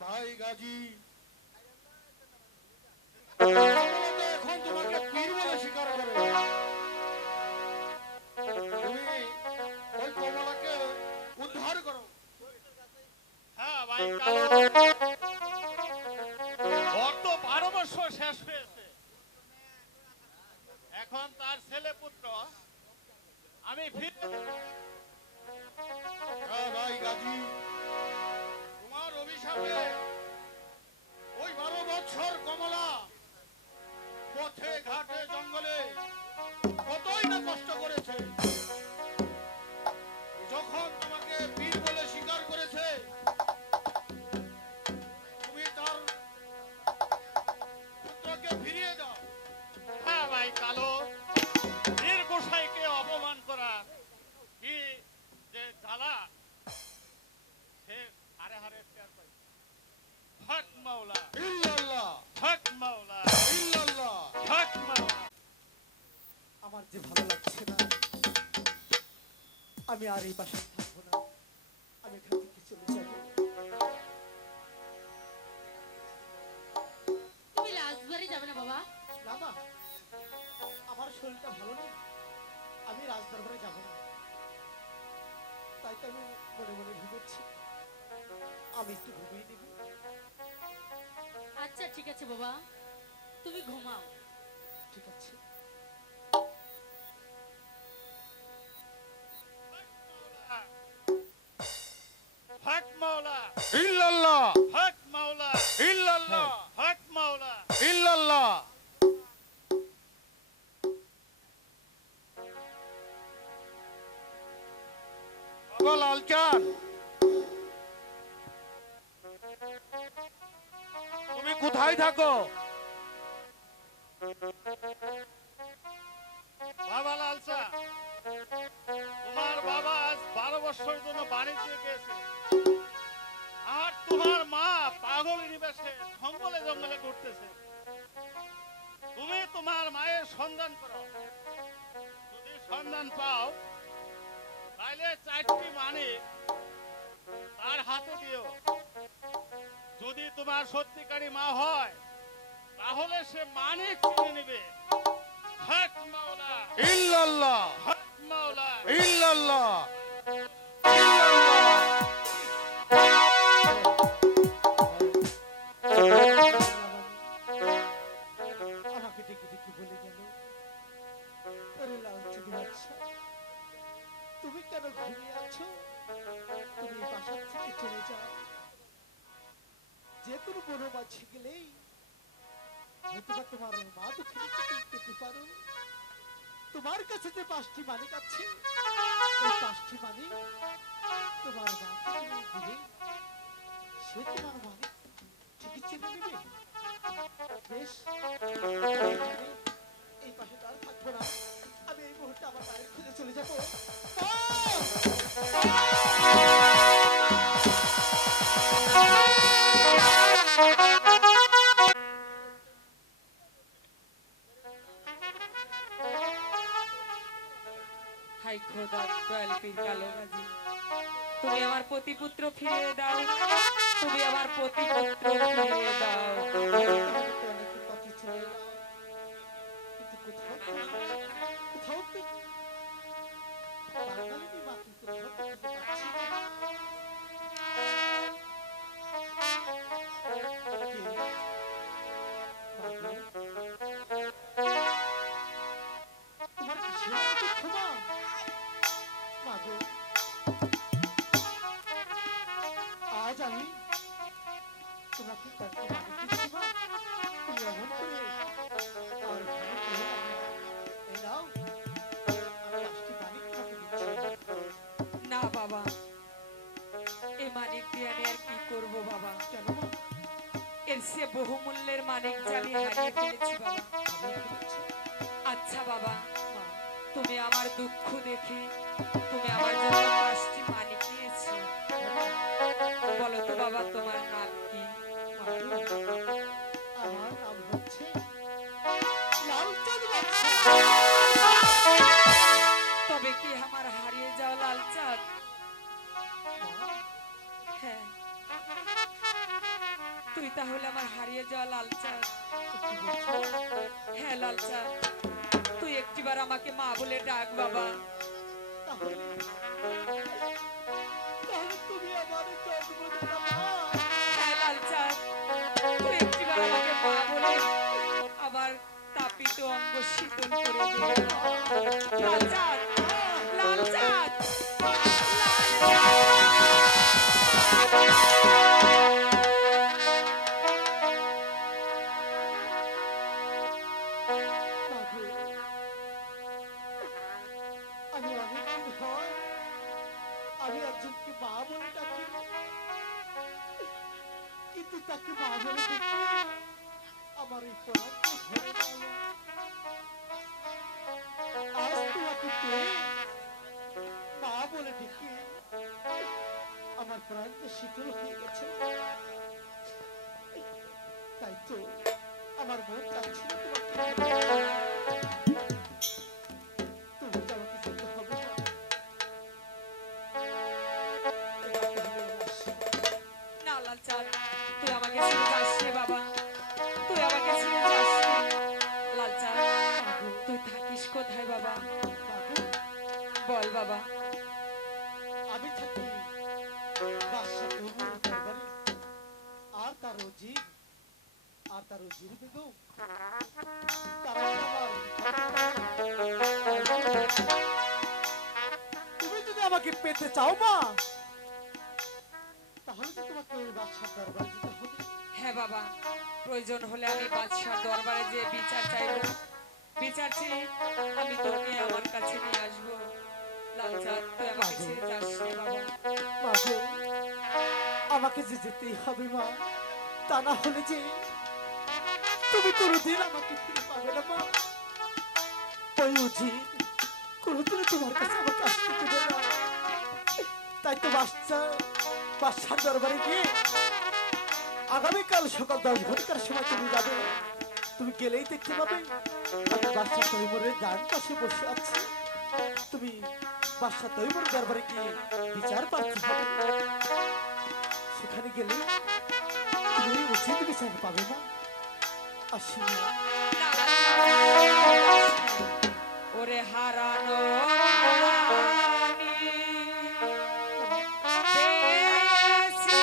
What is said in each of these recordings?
ভাই গাজী, এখন তোমাকে পীর বলে স্বীকার করে। তুমি ওই কমলাকে উদ্ধার করো। হ্যাঁ ভাই কালো, ওর তো 12 বছর শেষ হয়েছে। এখন তার ছেলে পুত্র আমি হ্যাঁ ভাই গাজী, তোমার অভিশাপে ওই 12 বছর কমলা পথে ঘাটে জঙ্গলে কতই না কষ্ট করেছে। যখন তোমাকে বীর বলে স্বীকার করেছে, তুমি তার পুত্রকে ফিরিয়ে দাও। হ্যাঁ ভাই কালো, বীর গোসাইকে অপমান করা কি যে জ্বালা, সে হারে হারে টের পাই। হক মাওলা, ইল্লাল্লাহ, হক মাওলা, ইল্লাল্লাহ। হক মাওলা। আমার যে ভালো লাগছে না, আমি আর এই বাসায় থাকবো না, আমি এখান থেকে চলে যাব। তুমি রাজবাড়ি যাবে না বাবা? না মা, আমার শরীরটা ভালো নেই, আমি রাজদরবারে যাব না। তাই তো আমি মনে মনে ভেবেছি আমি একটু ঘুমিয়ে নিব। আচ্ছা ঠিক আছে বাবা, তুমি ঘুমাও। ঠিক আছে। হক মাওলা, ইল্লাল্লাহ, হক মাওলা, ইল্লাল্লাহ, হক মাওলা। ইল্লাল্লাহ। বাবা লালচাঁদ, তুমি কোথায় থাকো? বাবা লালচা, তোমার বাবা আজ 12 বছরের জন্য বাণিজ্যে গেছে, আর তোমার মা পাগল নিবাসে জঙ্গলে জঙ্গলে ঘুরতেছে। তুমি তোমার মায়ের সন্ধান করো, যদি সন্ধান পাও তাহলে 4টি মানিক তার হাতে দিও। যদি তোমার সত্যিকারী মা হয় তাহলে সে মানিক কিনে নেবে। হক মাওলা, ইল্লাল্লাহ, হক মাওলা। ইল্লাল্লাহ, আমাকে ডেকে ডেকে বলে গেল, আরে লালচাঁদ বাদশা, তুমি কেন ঘুমিয়ে আছো? তুমি এই বাসা থেকে চলে যাও। যে কোনো বড় মাঝে গেলেই হয়তোবা তোমার মা দুঃখিনী পেতে পারো। তোমার কাছে যে 5টি মানিক আছে, ওই 5টি মানিক তোমার মাকে তুমি দিলে সে তোমার মানিক ঠিকই চিনে নেবে। বেশ, এখানে এই পাশে আর থাকবো না, আমি এই মুহূর্তে আমার মায়ের খুঁজে চলে যাবো। হাই খোদা, দয়াল পীর কালো গাজী, তুমি আমার প্রতিপুত্র ফিরিয়ে দাও, তুমি আমার প্রতিপুত্র ফিরিয়ে দাও। অনেক পথে চলে এলাম, কিন্তু কোথাও তো বাঙালির মাকে কোথাও তো খুঁজে পাচ্ছি না। কে? মাগো, তোমার কিসের এত দুঃখ মা? মাগো, আজ আমি তোমাকে তাকে মানিক দিচ্ছি মা, তুমি এমন করে আর ভালো করো না মা। এই নাও, আমি 5টি মানিক তোমাকে দিচ্ছি। না বাবা, এই মানিক দিয়ে আমি আর কি করবো বাবা? কেন মা? এর সে বহুমূল্যের মানিক যে আমি হারিয়ে ফেলেছি বাবা। হারিয়ে ফেলেছো? আচ্ছা বাবা, মা, তুমি আমার দুঃখ দেখে তুমি আমার জন্য 5টি মানিক নিয়েছো। বলো তো বাবা, তোমার নাম কি? মাগো, আমার নাম হচ্ছে লালচাঁদ বাদশা। তবে কি আমার হারিয়ে যাওয়া তাহলে আমার হারিয়ে যাওয়া লাল চাঁদ? কি বলছো? হ্যাঁ লাল চাঁদ, তুই একটিবার আমাকে মা বলে ডাক বাবা। তাহলে তাহলে তুমি আমার জন্মদাতা মা। হ্যাঁ লাল চাঁদ, তুই একটিবার আমাকে মা বলে আবার তাপিত অঙ্গ শীতল করে দে। লাল চাঁদ, লাল চাঁদ, লাল মাগো, আমি অনেকদিন হয় আমি একজনকে মা বলে ডাকি, কিন্তু তাকে মা বলে দেখি আমার এই প্রাণকে ভরে গেল। আজ তোমাকে পেয়ে মা বলে দেখি আমার প্রাণটা শীতল হয়ে গেছে। তাই তো আমার মন চাচ্ছিল তোমাকে, তুমি তো আমাকে যেতে হবে না। না লাল চাঁদ, তুই আমাকে ছেড়ে যাস রে বাবা, তুই আমাকে ছেড়ে যাস রে। লাল চাঁদ, তুই থাকিস কোথায় বাবা? মাগো, বল বাবা। আমি থাকি বাদশা তৈমুরের দরবারে, আর তার উজির বেগম তারা আমার। তুমি যদি আমাকে পেতে চাও মা, তাহলে তো তোমাকে ওই বাদশার দরবারে যেতে হবে। হ্যাঁ বাবা, প্রয়োজন হলে আমি বাদশার দরবারে যে বিচার চাইবো, বিচার চেয়ে আমি তোকে আমার কাছে নিয়ে আসবো। লাল চাঁদ, তুই আমাকে ছেড়ে যাস রে বাবা। মাগো, আমাকে যে যেতেই হবে মা, তা না হলে যে তুমি কোনোদিন আমাকে ফিরে পাবে না মা। ওই উচিত কোনোদিন তোমার কাছে আমাকে আসতে দেবে না। তাই তো বাদশার দরবারে গিয়ে আগামীকাল সকাল 10 ঘটিকার সময় তুমি যাবে। তুমি গেলেই দেখতে পাবে আমি বাদশা তৈমুরের ডান পাশে বসে আছি। তুমি বাদশা তৈমুরের দরবারে গিয়ে বিচার প্রার্থী হবে। সেখানে গেলে তুমি উচিত বিচার পাবে না। আসি না। না, লাল চাঁদ, ওরে হারানো রানী, পেয়েছি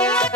Oh,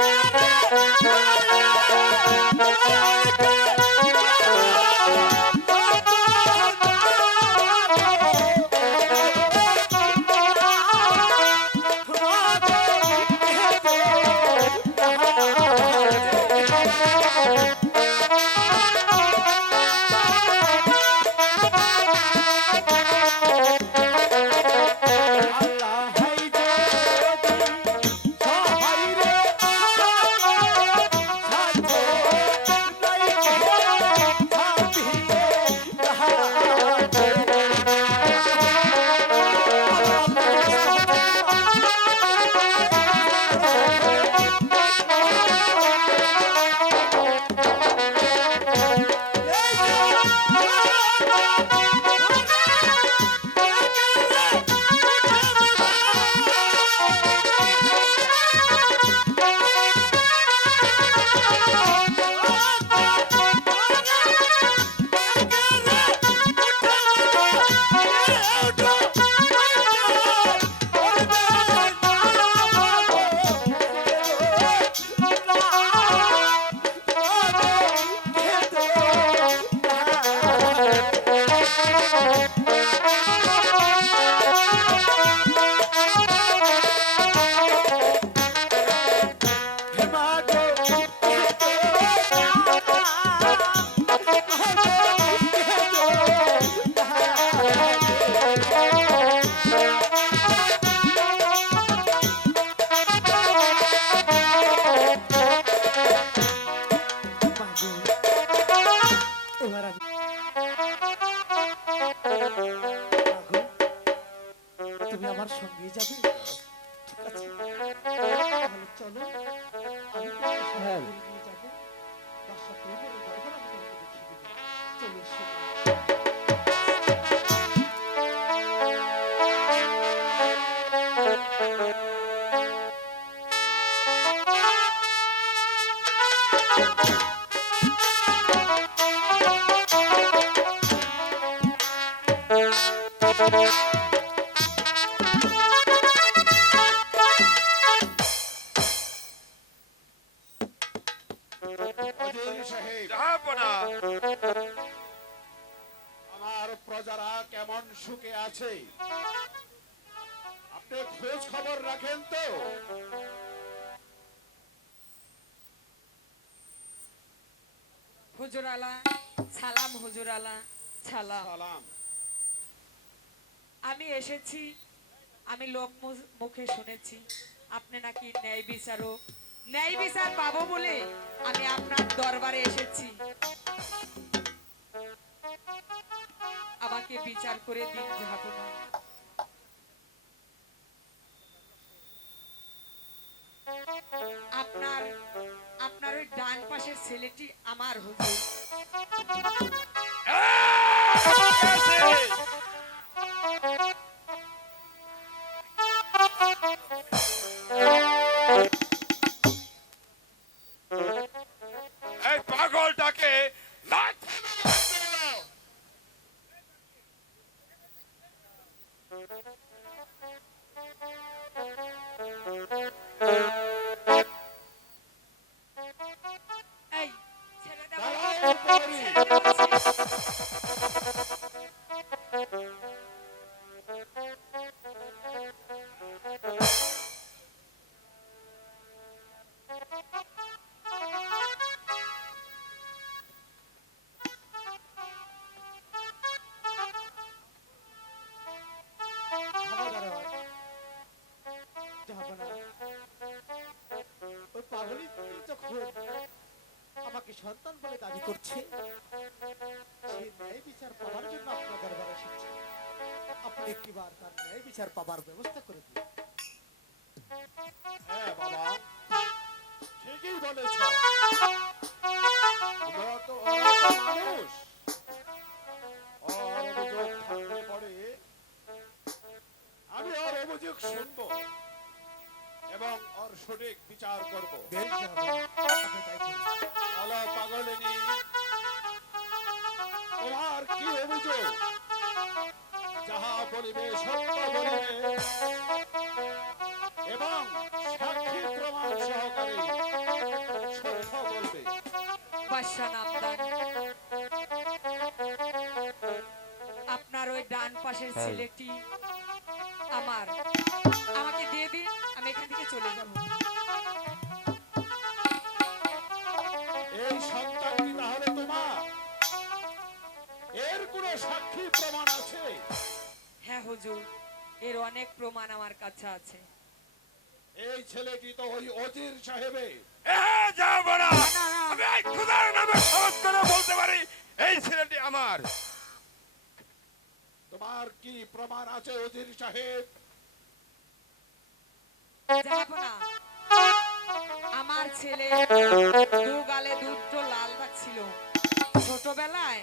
তুমি আমার সঙ্গে যাবে? ঠিক আছে, তাহলে চলো, আমি তোমাকে সঙ্গে করে নিয়ে যাবো। বাদশাহ তৈমুরের দরবার আমি তোমাকে দেখিয়ে দেবো। চলো সোনা। অজির সাহেব, জাহাপনা, আমার প্রজারা কেমন সুখে আছে আপনি খোঁজ খবর রাখেন তো? হুজুর আলা সালাম, হুজুর আলা সালাম। সালাম। আমি এসেছি, আমি লোক মুখে শুনেছি আপনি নাকি ন্যায় বিচারক, ন্যায় বিচার পাবো বলে আমি আপনার দরবারে এসেছি। আমাকে বিচার করে দিন জাহাপনা। আপনার আপনার ওই ডান পাশের ছেলেটি আমার হুজুর। এই পাগলটাকে লাথি মেরে দাও। এই ছেড়ে দেব, দাঁড়াও, প্রহরী। ছেড়ে দেব, থামো দারোয়ান। জাহাপনা, ওই পাগলি যখন আমাকে সন্তান বলে দাবি করছে, সে ন্যায় বিচার পাওয়ার জন্য আপনার দরবারে এসেছে। আপনি একটিবার তার ন্যায় বিচার পাবার ব্যবস্থা করে দিন। হ্যাঁ বাবা, ঠিকই বলেছ। ওরা তো মানুষ। ওর অভিযোগ থাকলে পরে আমি ওর অভিযোগ শুনবো এবং ওর সঠিক বিচার করব। বেশ জাহাপনা, আপনি তাই করুন। বলো পাগলিনী, তোমার কি অভিযোগ? যাহা বলিবে সত্য বলিবে এবং সাক্ষী প্রমাণ সহকারে সত্য বলবে। বাদশা নামদার, আপনার ওই ডান পাশের ছেলেটি আমার, আমাকে দিয়ে দিন, আমি এখান থেকে চলে যাব। এই সন্তানটি তাহলে তোমার? এর কোনো সাক্ষী প্রমাণ আছে? হ্যাঁ হুজুর, এর অনেক প্রমাণ আমার কাছে আছে। এই ছেলেটি তো ওই অজির সাহেবের। জাহাপনা, আমি এই খোদার নামে শপথ করে বলতে পারি এই ছেলেটি আমার। তোমার কি প্রমাণ আছে অজির সাহেব? জাহাপনা, আমার ছেলে দু গালে দুটো লাল দাগ ছিল। ছোটবেলায়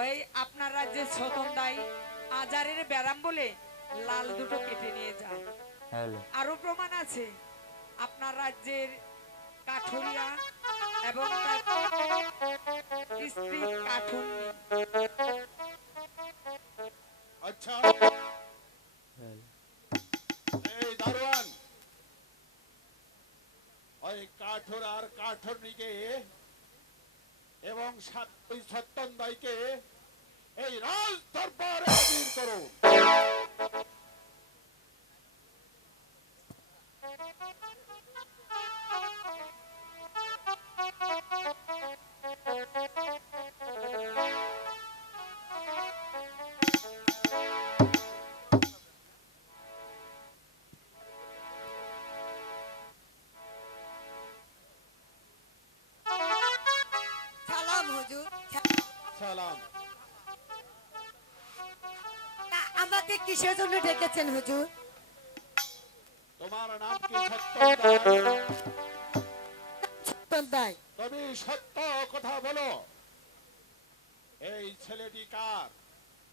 ওই আপনার রাজ্যের ছোটন দাই আজারের ব্যারাম বলে লাল দুটো কেটে নিয়ে যায়। আরো প্রমাণ আছে, আপনার রাজ্যের কাঠুরিয়া এবং তার স্ত্রী কাঠুন্নি। আচ্ছা, এই দারোয়ান, ওই কাঠুর আর কাঠুরনিকে এবং ওই সত্যন দাইকে এই রাজ দরবারে হাজির করো। সালাম হুজুর। সালাম। তা আমাকে কিসের জন্য ডেকেছেন হুজুর? তোমার নাম কি সত্যদাই? সন্তান তুমি সত্য কথা বলো, এই ছেলেটি কার?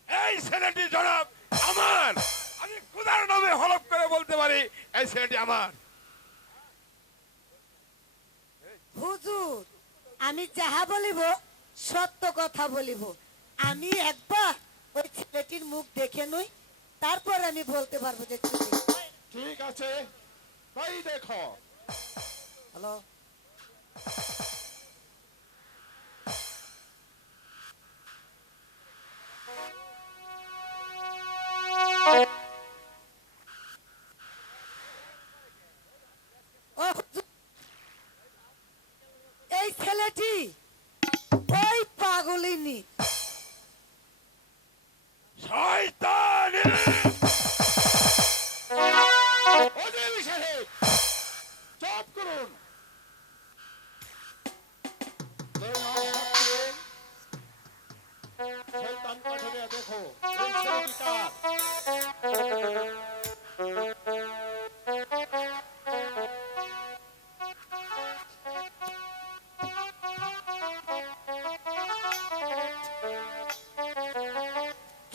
এই ছেলেটি জনাব আমার। আমি খোদার নামে হলফ করে বলতে পারি এই ছেলেটি আমার। হুজুর, আমি যাহা বলিব সত্য কথা বলিব। আমি একবার ওই ছেলেটির মুখ দেখে নই, তারপর আমি বলতে পারবো যে চুরি। ঠিক আছে, তাই দেখো। হ্যালো, ও হুজুর, এই ছেলেটি ওই পাগলিনী। শয়তানি! অজয় সাহেব, চুপ করুন। শয়তান পাঠালিয়া দেখো, এই ছেলেটি কার?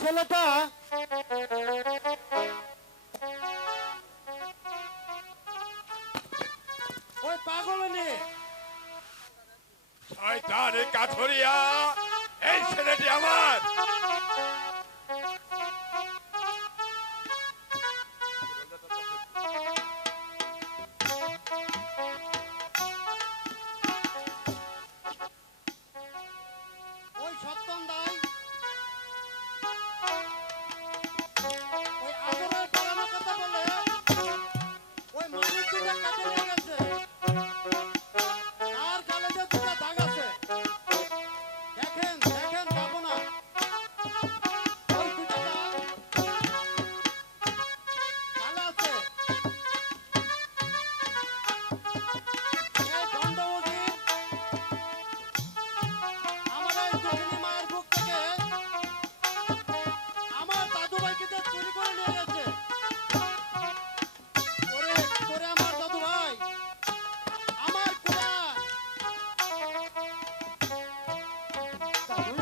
ছেলেটা ওই পাগলিনী। শয়তানি কাঠুরিয়া! এই ছেলেটি আমার। ওই সত্যম দাই ওই আদরের পালানোর কথা বলে ওই মানিক দুটা কাটে নিয়ে গেছে। তার গালে যে দুটা দাগ আছে, দেখেন দেখেন, যাবো না। ওই দুটা দাগ গালে আছে। এই দণ্ডবতী আমার এই দুঃখিনী মায়ের বুক থেকে আমার দাদু ভাইকে যে চুরি করে নিয়ে গেছে। ওরে ওরে আমার দাদু ভাই, আমার কোথায়? দাদু,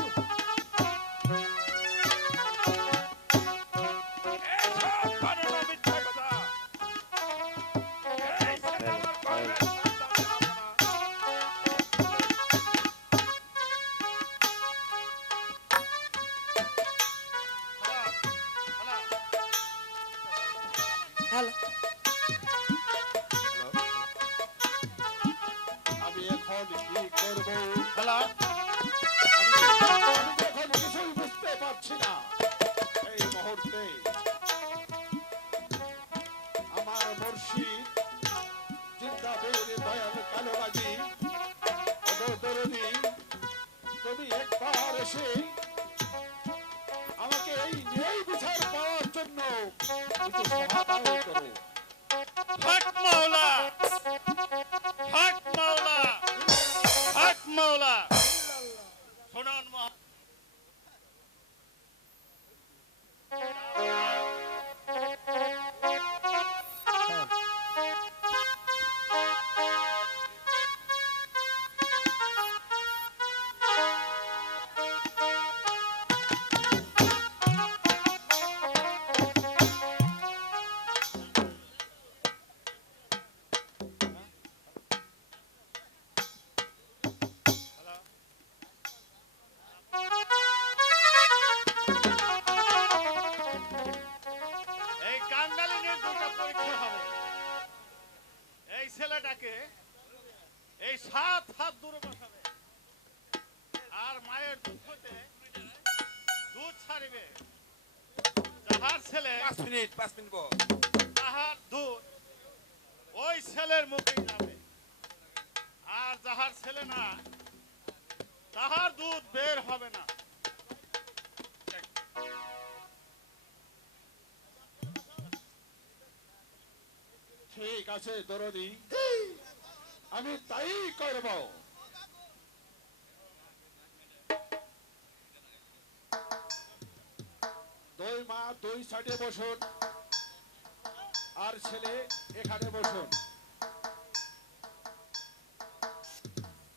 এসব বানানো মিথ্যা কথা। এই ছেলে আমার গর্ভের সন্তান হবো না। হ্যালো, আমি এখন কি করবো? আমি এখন কিছুই বুঝতে পারছি না। এই মুহূর্তে আমার মুর্শিদ জিন্দাবীর দয়াল কালোবাজি দরদি, তুমি একবার এসে আমাকে এই ন্যায় বিচার পাওয়ার জন্য কিছু সহায়তা করো। হক মাওলা, হক মাওলা, হক মাওলা। শুনুন এই কাঙ্গালিনীর দুটো পরীক্ষা হবে। এই ছেলেটাকে এই 7 হাত দূরে বসাবে আর মায়ের দুধ হতে দুধ ছাড়িবে। যাহার ছেলে 5 মিনিট পর। তাহার দুধ ওই ছেলের মুখে যাবে, আর যাহার ছেলে না তাহার দুধ বের হবে না। ঠিক আছে দরদি, আমি তাই করব। দুই মা দুই সাইডে বসুন, আর ছেলে এখানে বসুন।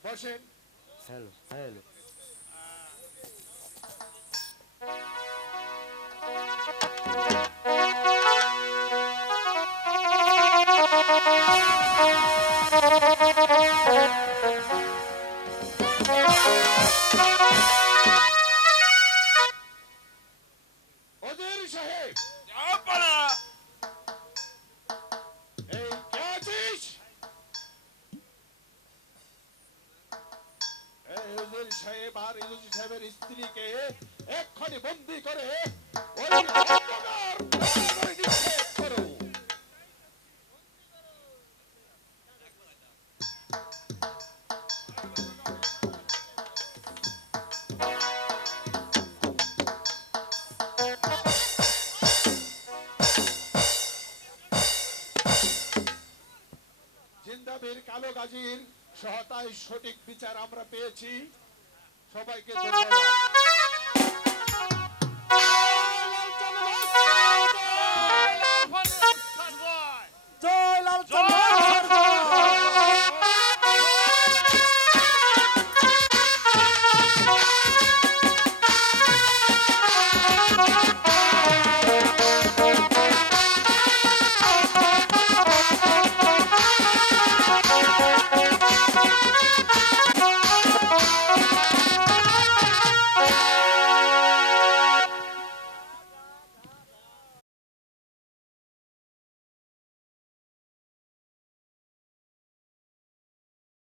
বসেন। ওজির সাহেব, জাহাপনা, এই কে আছিস? এই ওজির সাহেব আর ওজির সাহেবের স্ত্রীকে এক্ষুনি বন্দি করে ওই অন্ধকার কারাগারে নিক্ষেপ করো। জিন্দাবীর কালো গাজীর সহায়তায় সঠিক বিচার আমরা পেয়েছি। সবাইকে ধন্যবাদ।